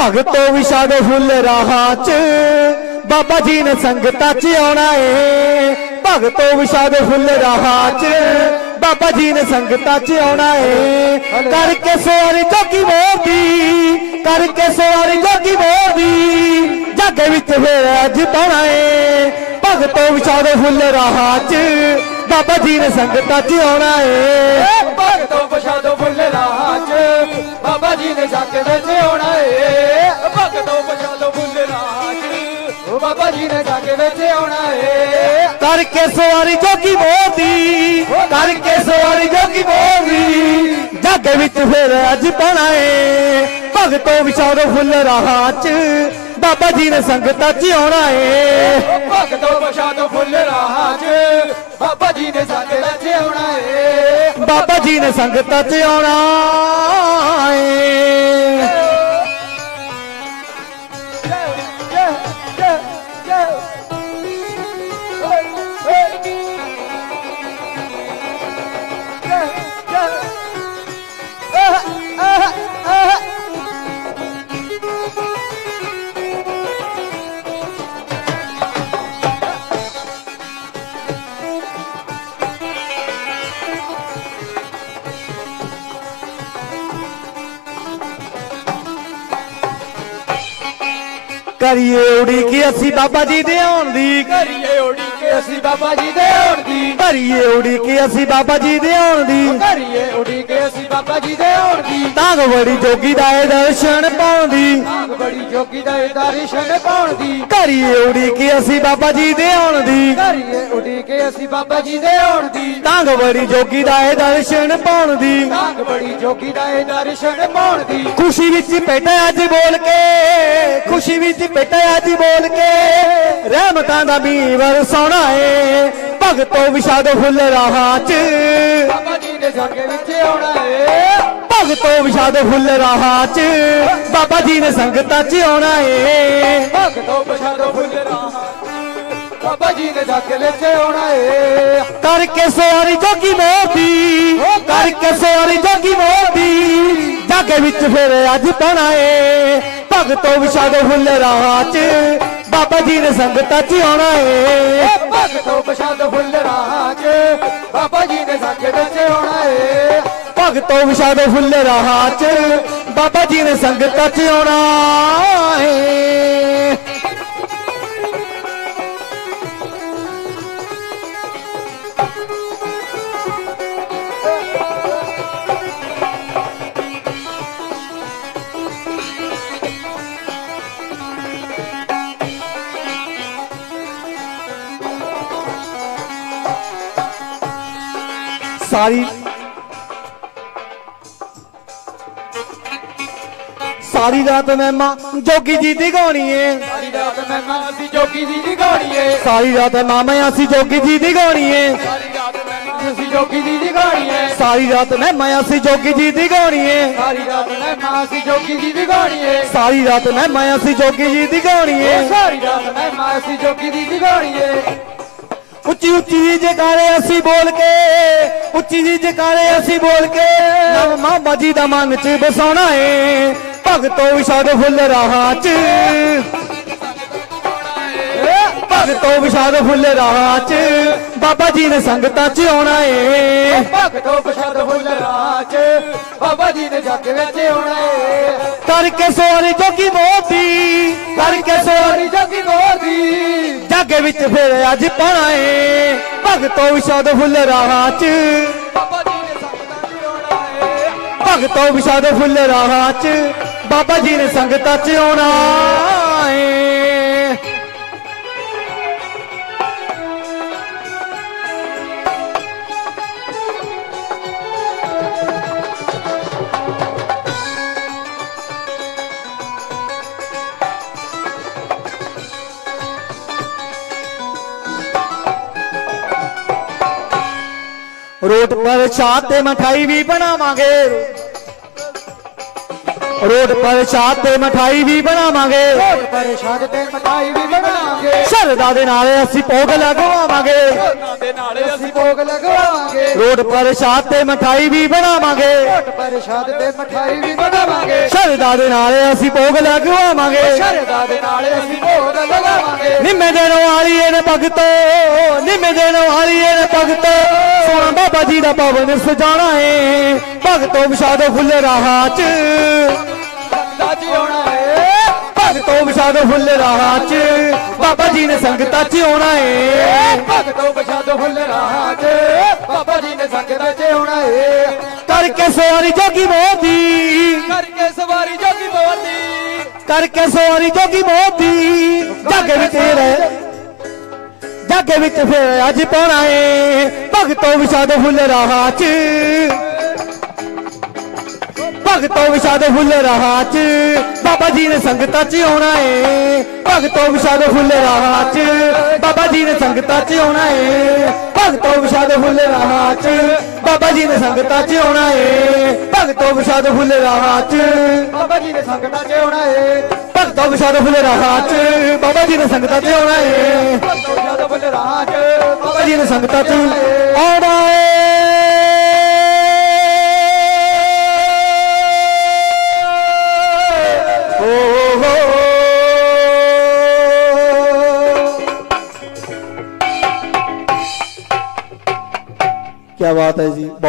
ਭਗਤੋ ਵਿਸ਼ਾਦ ਫੁੱਲ ਰਾਹਾਂ 'ਚ। ਬਾਬਾ ਜੀ ਨੇ ਸੰਗਤਾਂ 'ਚ ਆਉਣਾ ਏ। ਭਗਤੋ ਵਿਸ਼ਾਦ ਫੁੱਲ ਰਾਹਾਂ 'ਚ। ਬਾਬਾ ਜੀ ਨੇ ਸੰਗਤਾਂ 'ਚ ਆਉਣਾ ਏ। ਕਰਕੇ ਸਵਾਰੀ ਜੋਗੀ ਮੋਦੀ ਕਰਕੇ ਸਵਾਰੀ ਜੋਗੀ ਮੋਦੀ ਜੱਗ ਵਿੱਚ ਫੇਰ ਅੱਜ ਪਾਉਣਾ ਏ। ਭਗਤੋ ਵਿਸ਼ਾਦ ਫੁੱਲ ਰਾਹਾਂ 'ਚ। ਬਾਬਾ ਜੀ ਨੇ ਸੰਗਤਾਂ 'ਚ ਆਉਣਾ ਏ। ਭਗਤੋਂ ਪਛਾਦੋ ਫੁੱਲ ਰਾਹ ਬਾਬਾ ਜੀ ਨੇ ਜੱਗ ਵਿੱਚ ਆਉਣਾ ਏ। ਭਗਤੋਂ ਪਛਾਦੋ ਫੁੱਲ ਰਾਹ ਬਾਬਾ ਜੀ ਨੇ ਜੱਗ ਵਿੱਚ ਆਉਣਾ ਏ। ਕਰਕੇ ਸਵਾਰੀ ਜੋਗੀ ਮੋਦੀ ਕਰਕੇ ਸਵਾਰੀ ਜੋਗੀ ਮੋਦੀ ਜੱਗ ਵਿੱਚ ਫਿਰ ਅੱਜ ਪਾਉਣਾ ਏ। ਭਗਤੋ ਵਿਚਾਰੋ ਫੁੱਲ ਰਾਹਾਂ 'ਚ ਬਾਬਾ ਜੀ ਨੇ ਸੰਗਤਾਂ 'ਚ ਆਉਣਾ ਏ। ਭਗਤੋਂ ਪਛਾਦੋ ਫੁੱਲ ਰਾਹ ਚ ਬਾਬਾ ਜੀ ਨੇ ਜੱਗ ਵਿੱਚ ਆਉਣਾ ਏ। ਬਾਬਾ ਜੀ ਨੇ ਸੰਗਤਾਂ 'ਚ ਆਉਣਾ ਏ। ਕਰੀਏ ਉਡੀਕੀ ਅਸੀਂ ਬਾਬਾ ਜੀ ਦੇ ਆਉਣ ਦੀ। ਕਰੀਏ ਉਡੀ ਕੇ ਅਸੀਂ ਬਾਬਾ ਜੀ ਦੇ ਆਉਣ ਦੀ। ਕਰੀਏ ਉਡੀਕੀ ਅਸੀਂ ਬਾਬਾ ਜੀ ਦੇ ਆਉਣ ਦੀ। ਕਰੀਏ ਉਡੀ ਕੇ ਅਸੀਂ ਬਾਬਾ ਜੀ ਦੇ ਆਉਣ ਦੀ। ਤਾਂਗ ਬੜੀ ਜੋਗੀ ਦਾ ਇਹ ਦਰਸ਼ਨ ਪਾਉਣ ਦੀ। ਨਾਗ ਬੜੀ ਜੋਗੀ ਦਾ ਇਹ ਦਰਸ਼ਨ ਪਾਉਣ ਦੀ। ਕਰੀਏ ਉਡੀਕੀ ਅਸੀਂ ਬਾਬਾ ਜੀ ਦੇ ਆਉਣ ਦੀ। ਕਰੀਏ ਉਡੀ ਕੇ ਅਸੀਂ ਬਾਬਾ ਜੀ ਦੇ ਆਉਣ ਦੀ। ਤਾਂਗ ਬੜੀ ਜੋਗੀ ਦਾ ਇਹ ਦਰਸ਼ਨ ਪਾਉਣ ਦੀ। ਨਾਗ ਬੜੀ ਜੋਗੀ ਦਾ ਇਹ ਦਰਸ਼ਨ ਪਾਉਣ ਦੀ। ਖੁਸ਼ੀ ਵਿੱਚ ਬੈਠਾ ਅੱਜ ਬੋਲ ਕੇ। ਖੁਸ਼ੀ ਵਿੱਚ ਬੈਠਾ ਅੱਜ ਬੋਲ ਕੇ। ਰਹਿਮਤਾਂ ਦਾ ਮੀਂਹ ਵਰਸਾਉਣਾ ਏ। ਭਗਤੋ ਵਿਸ਼ਾਦ ਫੁੱਲ ਰਾਹਾਂ 'ਚ। ਬਾਬਾ ਜੀ ਦੇ ਜੱਗ ਵਿੱਚ ਆਉਣਾ ਏ। ਭਗਤੋ ਵਿਸ਼ਾਦ ਫੁੱਲ ਰਾਹਾਂ 'ਚ। ਬਾਬਾ ਜੀ ਨੇ ਸੰਗਤਾਂ 'ਚ ਆਉਣਾ ਏ। ਭਗਤੋਂ ਪਛਾਦੋ ਫੁੱਲ ਰਾਹ ਬਾਬਾ ਜੀ ਦੇ ਜੱਗ ਵਿੱਚ ਆਉਣਾ ਏ। ਕਰਕੇ ਸਵਾਰੀ ਜੋਗੀ ਮੋਦੀ। ਕਰਕੇ ਸਵਾਰੀ ਜੱਗ ਵਿੱਚ ਫਿਰ ਅੱਜ ਪਾਉਣਾ ਏ ਭਗਤੋ ਵਿਸ਼ਾਦ ਫੁੱਲ ਰਾਹਾਂ 'ਚ ਬਾਬਾ ਜੀ ਨੇ ਸੰਗਤਾਂ 'ਚ ਆਉਣਾ ਏ। ਭਗਤੋਂ ਪਛਾਦੋ ਫੁੱਲ ਰਾਹ ਚ ਬਾਬਾ ਜੀ ਦੇ ਜੱਗ ਵਿੱਚ ਆਉਣਾ ਏ। ਭਗਤੋ ਵਿਸ਼ਾਦ ਫੁੱਲ ਰਾਹਾਂ 'ਚ ਬਾਬਾ ਜੀ ਨੇ ਸੰਗਤਾਂ 'ਚ ਆਉਣਾ ਏ। ਸਾਰੀ ਸਾਰੀ ਰਾਤ ਮੈਂ ਮਾਂ ਜੋਗੀ ਜੀ ਦੀ ਗਾਉਣੀ ਏ। ਸਾਰੀ ਰਾਤ ਮੈਂ ਮਾਂ ਅਸੀਂ ਜੋਗੀ ਜੀ ਦੀ ਗਾਣੀ ਏ। ਸਾਰੀ ਰਾਤ ਮਾਂ ਮੈਂ ਅਸੀਂ ਜੋਗੀ ਜੀ ਦੀ ਗਾਉਣੀ ਏ। ਜੋਗੀ ਜੀ ਦੀ ਗਾਣੀ ਏ। ਸਾਰੀ ਰਾਤ ਮੈਂ ਮੈਂ ਅਸੀਂ ਜੋਗੀ ਜੀ ਦੀ ਗਾਉਣੀ ਏ। ਸਾਰੀ ਰਾਤ ਮੈਂ ਮਾਂ ਅਸੀਂ ਜੋਗੀ ਜੀ ਦੀ ਗਾਣੀ ਏ। ਸਾਰੀ ਰਾਤ ਮੈਂ ਮੈਂ ਅਸੀਂ ਜੋਗੀ ਜੀ ਦੀ ਗਾਉਣੀ ਏ। ਸਾਰੀ ਰਾਤ ਮੈਂ ਮਾਂ ਅਸੀਂ ਜੋਗੀ ਜੀ ਦੀ ਗਾਣੀ ਏ। ਉੱਚੀ ਉੱਚੀ ਜੀ ਜਕਾਰੇ ਅਸੀਂ ਬੋਲ ਕੇ ਉੱਚੀ ਜੀ ਜਕਾਰੇ ਅਸੀਂ ਬੋਲ ਕੇ ਨਵ ਮਾਮਾ ਜੀ ਦਾ ਮਨ ਚ ਬਸਾਉਣਾ ਏ। ਭਗਤੋ ਵਿਸ਼ਾਦ ਫੁੱਲ ਰਾਹਾਂ ਚ। ਭਗਤੋ ਵਿਸ਼ਾਦ ਫੁੱਲ ਰਾਹਾਂ ਚ ਬਾਬਾ ਜੀ ਨੇ ਸੰਗਤਾਂ ਚ ਆਉਣਾ ਏ। ਭਗਤੋਂ ਪਛਾਦ ਫੁੱਲ ਰਾਹ ਚ ਬਾਬਾ ਜੀ ਦੇ ਜੱਗ ਵਿੱਚ ਆਉਣਾ ਏ। ਕਰਕੇ ਸੋਰੀ ਜੋਗੀ ਮੋਤੀ ਕਰਕੇ ਸਾਰੀ ਜੱਗੀ ਮੋਦੀ। ਜੱਗ ਵਿੱਚ ਫਿਰ ਅੱਜ ਪਾਉਣਾ ਏ। ਭਗਤੋ ਵਿਸ਼ਾਦ ਫੁੱਲ ਰਾਹਾਂ ਚ ਬਾਬਾ ਜੀ ਨੇ ਸੰਗਤਾਂ ਚ ਆਉਣਾ ਏ। ਭਗਤੋ ਵਿਸ਼ਾਦ ਫੁੱਲ ਰਾਹਾਂ 'ਚ ਬਾਬਾ ਜੀ ਨੇ ਸੰਗਤਾਂ 'ਚ ਆਉਣਾ। ਰੋਟ ਪਰ ਚਾਹ ਤੇ ਮਠਾਈ ਵੀ ਬਣਾਵਾਂਗੇ। ਰੋਡ ਪਰ ਸ਼ਾਹ ਤੇ ਮਠਾਈ ਵੀ ਬਣਾਵਾਂਗੇ। ਰੋਡ ਪਰ ਛੱਡ ਤੇ ਮਠਾਈ ਵੀ ਬਣਾਵਾਂਗੇ। ਸ਼ਰਦਾ ਦੇ ਨਾਲ ਅਸੀਂ ਭੋਗ ਲਗਵਾਵਾਂਗੇ। ਉਹਨਾਂ ਦੇ ਨਾਲ ਅਸੀਂ ਭੋਗ ਲਗਵਾਵਾਂਗੇ। ਰੋਡ ਪਰ ਸ਼ਾਹ ਤੇ ਮਠਾਈ ਵੀ ਬਣਾਵਾਂਗੇ। ਰੋਡ ਪਰ ਛੱਡ ਤੇ ਮਠਾਈ ਵੀ ਬਣਾਵਾਂਗੇ। ਸ਼ਰਦਾ ਦੇ ਨਾਲ ਅਸੀਂ ਭੋਗ ਲਗਵਾਵਾਂਗੇ। ਸ਼ਰਦਾ ਦੇ ਨਾਲ ਅਸੀਂ ਭੋਗ ਲਗਾਵਾਂਗੇ ਨਿੰਮੇ ਦੇਣ ਵਾਲੀਏ ਨੇ ਭਗਤੋ ਨਿੰਮੇ ਦੇਣ ਵਾਲੀਏ ਨੇ ਭਗਤੋ। ਸੋਹਣਾ ਬਾਬਾ ਜੀ ਦਾ ਭਵਨ ਸਜਾਣਾ ਏ। ਭਗਤੋ ਵਿਸ਼ਾਦੋ ਫੁੱਲ ਰਾਹਾਂ 'ਚ। ਭਗਤੋ ਵਿਸ਼ਾਦੋ ਫੁੱਲ ਰਾਹਾਂ 'ਚ। ਬਾਬਾ ਜੀ ਨੇ ਸੰਗਤਾਂ 'ਚ ਆਉਣਾ ਏ। ਭਗਤੋ ਬਛਾਦੋ ਫੁੱਲ ਰਾਹ 'ਚ। ਬਾਬਾ ਜੀ ਨੇ ਸੰਗਤਾਂ 'ਚ ਆਉਣਾ ਏ। ਕਰਕੇ ਸਵਾਰੀ ਜੋਗੀ ਮੋਦੀ। ਕਰਕੇ ਸਵਾਰੀ ਜੋਗੀ ਬੋਲਦੀ ਕਰਕੇ ਸਵਾਰੀ ਜੋਗੀ ਮੋਦੀ। ਜੱਗ ਵਿੱਚ ਰਹਿ ਜੱਗ ਵਿੱਚ ਫਿਰ ਅੱਜ ਪਾਉਣਾ ਏ। ਭਗਤੋ ਵਿਸ਼ਾਦ ਫੁੱਲ ਰਾਹਾਂ 'ਚ। ਭਗਤੋ ਵਿਸ਼ਾਦ ਫੁੱਲ ਰਾਹਾਂ 'ਚ। ਬਾਬਾ ਜੀ ਨੇ ਸੰਗਤਾਂ 'ਚ ਆਉਣਾ ਏ। ਭਗਤੋ ਵਿਸ਼ਾ ਦੇ ਫੁੱਲ ਰਾਹਾਂ 'ਚ। ਬਾਬਾ ਜੀ ਨੇ ਸੰਗਤਾਂ 'ਚ ਆਉਣਾ ਏ। ਭਗਤੋ ਵਿਸ਼ਾਦ ਫੁੱਲ ਰਾਹਾਂ 'ਚ। ਬਾਬਾ ਜੀ ਨੇ ਸੰਗਤਾਂ 'ਚ ਆਉਣਾ ਏ। ਭਗਤੋ ਵਿਸ਼ਾਦ ਫੁੱਲ ਰਾਹਾਂ 'ਚ। ਬਾਬਾ ਜੀ ਨੇ ਸੰਗਤਾਂ 'ਚ ਆਉਣਾ ਏ। ਭਗਤੋ ਵਿਸ਼ਾਦ ਫੁੱਲ ਰਾਹਾਂ 'ਚ। ਬਾਬਾ ਜੀ ਨੇ ਸੰਗਤਾਂ 'ਚ ਆਉਣਾ ਏ। ਭਗਤੋ ਬਛਾਦੋ ਫੁੱਲ ਰਾਹ 'ਚ। ਬਾਬਾ ਜੀ ਨੇ ਸੰਗਤਾਂ 'ਚ ਆਉਣਾ ਏ। ਕੀ ਬਾਤ ਹੈ ਜੀ ਬਹੁਤ